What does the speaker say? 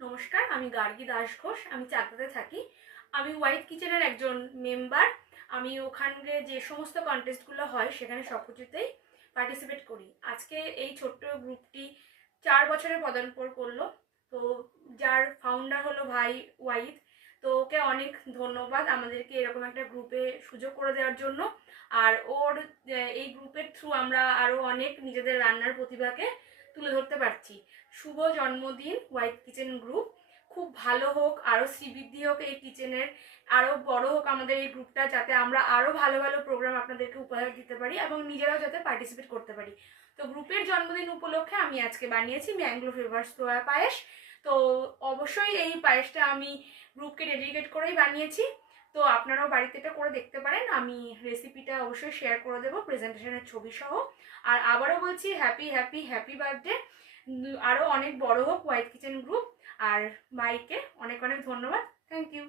নমস্কার, আমি গার্গী দাস ঘোষ। আমি চাকদাতে থাকি। আমি হোয়াইট কিচেনের একজন মেম্বার। আমি ওখানে যে সমস্ত কন্টেস্টগুলো হয় সেখানে সব কিছুতেই পার্টিসিপেট করি। আজকে এই ছোট্ট গ্রুপটি 4 বছরে পদার্পণ করলো। তো যার ফাউন্ডার হলো ভাই ওয়াহিদ। তো ওকে অনেক ধন্যবাদ আমাদেরকে এরকম একটা গ্রুপে সুযোগ করে দেওয়ার জন্য। আর ওর এই গ্রুপের থ্রু আমরা আরও অনেক নিজেদের রান্নার প্রতিভাকে তুলে ধরতে পারছি। শুভ জন্মদিন হোয়াইট কিচেন গ্রুপ। খুব ভালো হোক, আরও শ্রীবৃদ্ধি হোক এই কিচেনের, আরও বড় হোক আমাদের এই গ্রুপটা, যাতে আমরা আরও ভালো ভালো প্রোগ্রাম আপনাদেরকে উপহার দিতে পারি এবং নিজেরাও যাতে পার্টিসিপেট করতে পারি। তো গ্রুপের জন্মদিন উপলক্ষে আমি আজকে বানিয়েছি ম্যাঙ্গো ফ্লেভার সোয়া পায়েস। তো অবশ্যই এই পায়েসটা আমি গ্রুপকে ডেডিকেট করেই বানিয়েছি। তো আপনারাও বাড়িতে এটা করে দেখতে পারেন। আমি রেসিপিটা অবশ্যই শেয়ার করে দেবো প্রেজেন্টেশনের ছবি সহ। আর আবারও বলছি, হ্যাপি হ্যাপি হ্যাপি বার্থডে। আরও অনেক বড় হোক হোয়াইট কিচেন গ্রুপ। আর ভাইকে অনেক অনেক ধন্যবাদ। Thank you.